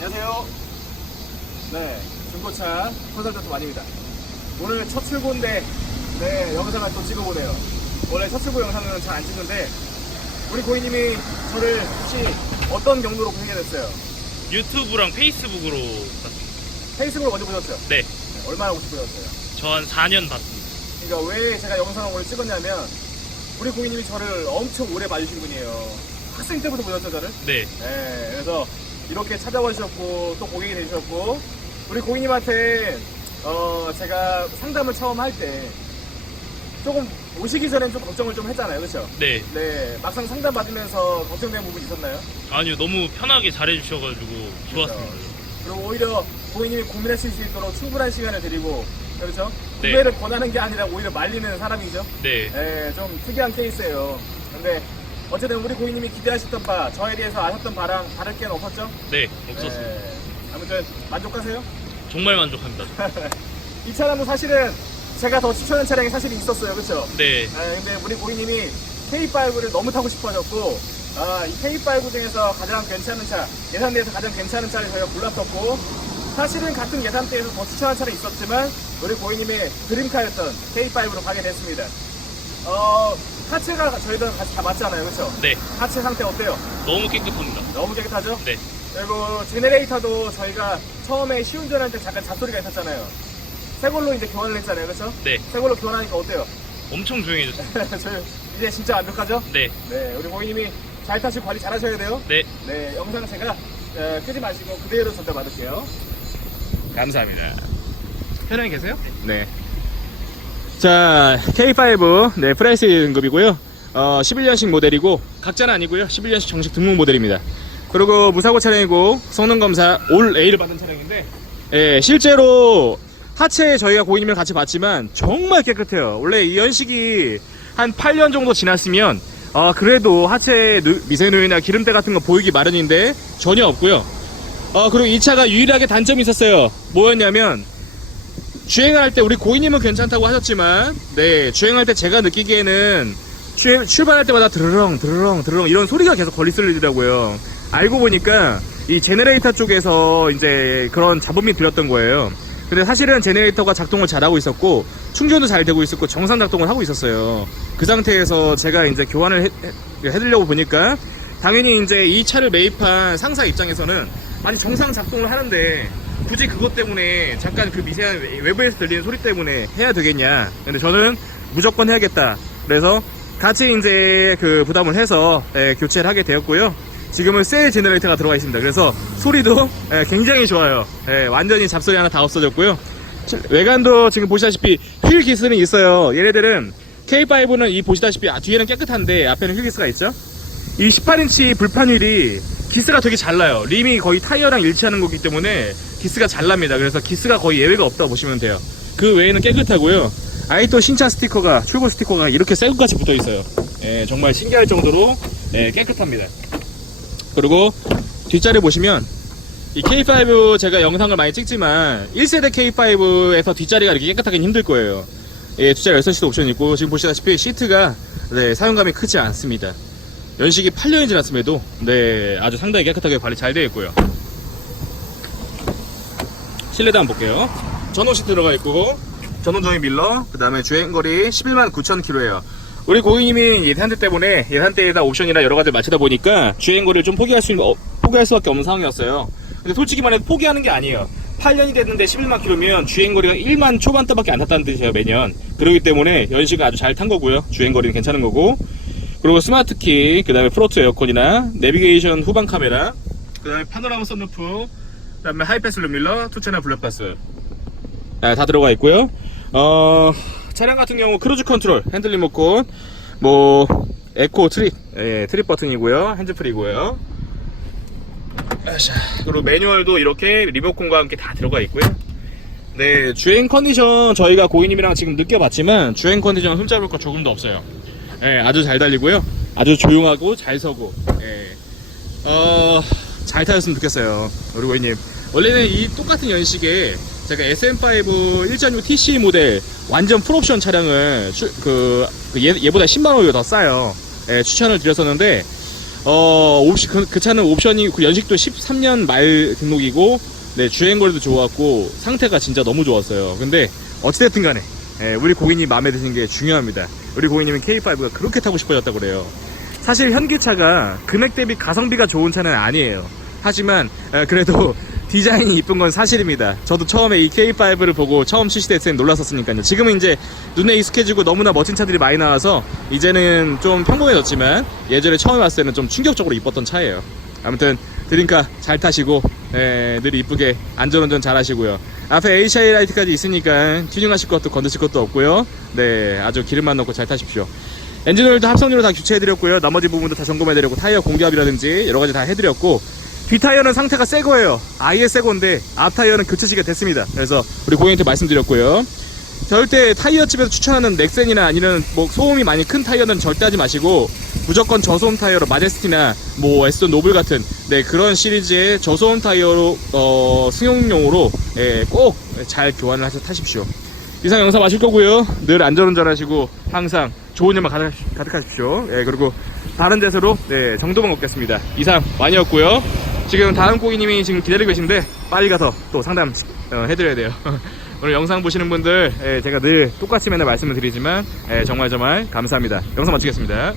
안녕하세요. 네, 중고차 컨설턴트 완입니다. 오늘 첫 출고인데, 네, 영상을 또 찍어보네요. 원래 첫 출고 영상은 잘 안 찍는데, 우리 고객님이 저를 혹시 어떤 경로로 보게 됐어요? 유튜브랑 페이스북으로 봤습니다. 페이스북을 먼저 보셨죠? 네, 네, 얼마나 혹시 보셨어요? 저 한 4년 봤습니다. 그러니까 왜 제가 영상을 오늘 찍었냐면, 우리 고객님이 저를 엄청 오래 봐주신 분이에요. 학생 때부터 보셨죠, 저를? 네, 네, 그래서 이렇게 찾아와 주셨고 또 고객이 되셨고 우리 고객님한테 어 제가 상담을 처음 할 때 조금 오시기 전엔 좀 걱정을 좀 했잖아요, 그렇죠? 네. 네, 막상 상담 받으면서 걱정된 부분 있었나요? 아니요, 너무 편하게 잘해주셔가지고 좋았습니다. 그리고 오히려 고객님이 고민하실 수 있도록 충분한 시간을 드리고 그렇죠? 네. 구매를 권하는 게 아니라 오히려 말리는 사람이죠. 네, 네, 좀 특이한 케이스예요. 근데 어쨌든 우리 고객님이 기대하셨던 바, 저에 대해서 아셨던 바랑 다를 게 없었죠? 네, 없었습니다. 네, 아무튼 만족하세요? 정말 만족합니다. 이 차량도 사실은 제가 더 추천한 차량이 사실 있었어요, 그렇죠? 네, 근데 우리 고객님이 K5를 너무 타고 싶어졌고 아, 이 K5 중에서 가장 괜찮은 차, 예산대에서 가장 괜찮은 차를 저희가 골랐었고 사실은 같은 예산대에서 더 추천한 차는 있었지만 우리 고객님의 드림카였던 K5로 가게 됐습니다. 어, 하체가 저희랑 같이 다 맞잖아요, 그렇죠? 네, 하체 상태 어때요? 너무 깨끗합니다. 너무 깨끗하죠? 네, 그리고 제네레이터도 저희가 처음에 시운전할 때 잠깐 잡소리가 있었잖아요. 새 걸로 이제 교환을 했잖아요, 그렇죠? 네, 새 걸로 교환하니까 어때요? 엄청 조용해졌습니다. 저 이제 진짜 완벽하죠? 네, 네, 우리 고객님이 잘 타시고 관리 잘 하셔야 돼요. 네, 네, 영상 제가 에, 끄지 마시고 그대로 전달 받을게요. 감사합니다. 편하게 계세요? 네. 자, K5 네, 프라이스 등급이고요. 어, 11년식 모델이고 각자는 아니고요. 11년식 정식 등록 모델입니다. 그리고 무사고 차량이고 성능 검사 올 A를 받은 차량인데 예, 실제로 하체 저희가 고객님을 같이 봤지만 정말 깨끗해요. 원래 이 연식이 한 8년 정도 지났으면 어, 그래도 하체 미세누이나 기름때 같은 거 보이기 마련인데 전혀 없고요. 어, 그리고 이 차가 유일하게 단점이 있었어요. 뭐였냐면 주행을 할 때 우리 고객님은 괜찮다고 하셨지만 네 주행할 때 제가 느끼기에는 출, 출발할 때마다 드르렁 드르렁 드르렁 이런 소리가 계속 걸리더라고요. 알고 보니까 이 제네레이터 쪽에서 이제 그런 잡음이 들렸던 거예요. 근데 사실은 제네레이터가 작동을 잘하고 있었고 충전도 잘 되고 있었고 정상 작동을 하고 있었어요. 그 상태에서 제가 이제 교환을 해, 해, 해드리려고 보니까 당연히 이제 이 차를 매입한 상사 입장에서는 아니 정상 작동을 하는데 굳이 그것 때문에 잠깐 그 미세한 외- 외부에서 들리는 소리 때문에 해야 되겠냐. 근데 저는 무조건 해야겠다. 그래서 같이 이제 그 부담을 해서 예, 교체를 하게 되었고요. 지금은 셀 제너레이터가 들어가 있습니다. 그래서 소리도 예, 굉장히 좋아요. 예, 완전히 잡소리 하나 다 없어졌고요. 실- 외관도 지금 보시다시피 휠 기스는 있어요. 얘네들은 K5는 이 보시다시피 아, 뒤에는 깨끗한데 앞에는 휠 기스가 있죠. 이 18인치 불판 휠이 기스가 되게 잘 나요. 림이 거의 타이어랑 일치하는 거기 때문에 기스가 잘 납니다. 그래서 기스가 거의 예외가 없다고 보시면 돼요. 그 외에는 깨끗하고요. 아이또 신차 스티커가 출고 스티커가 이렇게 새우같이 붙어 있어요. 예, 정말 신기할 정도로 예, 깨끗합니다. 그리고 뒷자리 보시면 이 K5 제가 영상을 많이 찍지만 1세대 K5에서 뒷자리가 이렇게 깨끗하긴 힘들 거예요. 예, 뒷자리 열선 시트 옵션 있고 지금 보시다시피 시트가 네, 사용감이 크지 않습니다. 연식이 8년이 지났음에도 네 아주 상당히 깨끗하게 관리 잘 되어 있고요. 실내도 한번 볼게요. 전원 시트 들어가 있고 전원 종이 밀러 그 다음에 주행거리 11만 9천 킬로예요. 우리 고객님이 예산대 때문에 예산대에다 옵션이나 여러 가지를 맞추다 보니까 주행거리를 좀 포기할 수 어, 포기할 수밖에 없는 상황이었어요. 근데 솔직히 말해 포기하는 게 아니에요. 8년이 됐는데 11만 킬로면 주행거리가 1만 초반대밖에 안 탔다는 뜻이에요 매년. 그렇기 때문에 연식은 아주 잘 탄 거고요. 주행거리는 괜찮은 거고. 그리고 스마트 키, 그 다음에 프로트 에어컨이나 내비게이션 후방 카메라, 그 다음에 파노라마 선루프, 그 다음에 하이패스 룸밀러, 투체나 블랙박스 아, 다 들어가 있고요. 어, 차량 같은 경우 크루즈 컨트롤, 핸들 리모컨, 뭐 에코 트립, 예, 트립 버튼이고요. 핸즈프리고요. 그리고 매뉴얼도 이렇게 리모컨과 함께 다 들어가 있고요. 네, 주행 컨디션 저희가 고객님이랑 지금 느껴봤지만 주행 컨디션 흠잡을 거 조금도 없어요. 예, 아주 잘 달리고요. 아주 조용하고 잘 서고, 예, 어, 잘 타셨으면 좋겠어요. 우리 고객님. 원래는 이 똑같은 연식에 제가 SM5 1.6 TC 모델 완전 풀옵션 차량을 추- 그, 그 얘, 얘보다 10만원 더 싸요. 예, 추천을 드렸었는데, 어, 옵션, 그, 그 차는 옵션이, 그 연식도 13년 말 등록이고, 네, 주행거리도 좋았고, 상태가 진짜 너무 좋았어요. 근데, 어찌됐든 간에, 예, 우리 고객님 마음에 드신 게 중요합니다. 우리 고객님은 K5가 그렇게 타고 싶어졌다고 그래요. 사실 현기차가 금액 대비 가성비가 좋은 차는 아니에요. 하지만 에, 그래도 디자인이 이쁜 건 사실입니다. 저도 처음에 이 K5를 보고 처음 출시됐을 때 놀랐었으니까요. 지금은 이제 눈에 익숙해지고 너무나 멋진 차들이 많이 나와서 이제는 좀 평범해졌지만 예전에 처음에 왔을 때는 좀 충격적으로 이뻤던 차예요. 아무튼 드림카 잘 타시고 에, 늘 이쁘게 안전운전 잘 하시고요. 앞에 HI 라이트까지 있으니까 튜닝하실 것도 건드실 것도 없고요. 네, 아주 기름만 넣고 잘 타십시오. 엔진오일도 합성유로 다 교체해드렸고요. 나머지 부분도 다 점검해드렸고 타이어 공기압이라든지 여러 가지 다 해드렸고 뒷 타이어는 상태가 새 거예요. 아예 새 건데 앞 타이어는 교체 시기가 됐습니다. 그래서 우리 고객님한테 말씀드렸고요. 절대 타이어 집에서 추천하는 넥센이나 아니면 뭐 소음이 많이 큰 타이어는 절대 하지 마시고 무조건 저소음 타이어로 마제스티나 뭐 에스톤 노블 같은 네 그런 시리즈의 저소음 타이어로 어, 승용용으로 예, 꼭잘 교환을 해서 타십시오. 이상 영상 마실 거고요. 늘 안전운전 하시고 항상 좋은 일만 가득, 가득하십시오. 예, 그리고 다른 데서로 네, 정도만 걷겠습니다. 이상 많이었고요. 지금 다음 고객님이 지금 기다리고 계신데 빨리 가서 또 상담 어, 해드려야 돼요. 오늘 영상 보시는 분들 예, 제가 늘 똑같이 맨날 말씀을 드리지만 예, 정말 정말 감사합니다. 영상 마치겠습니다.